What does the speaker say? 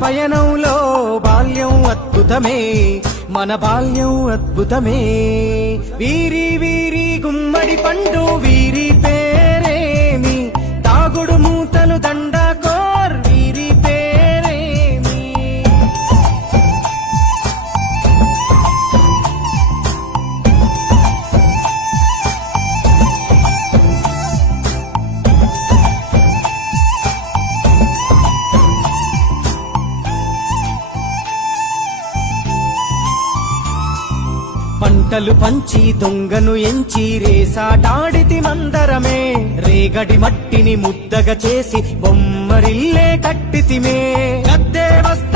పయనంలో బాల్యం అద్భుతమే, మన బాల్యం అద్భుతమే. వీరి వీరి గుమ్మడి పండు వీరి పేరేమి, తాగుడు మూతలు దండకోర్ వీరి పేరేమి. పంటలు పంచి దొంగను ఎంచి రేసాటాడితి మందరమే, రేగడి మట్టిని ముద్దగా చేసి బొమ్మరిల్లే కట్టితిమే. గద్దే వస్తే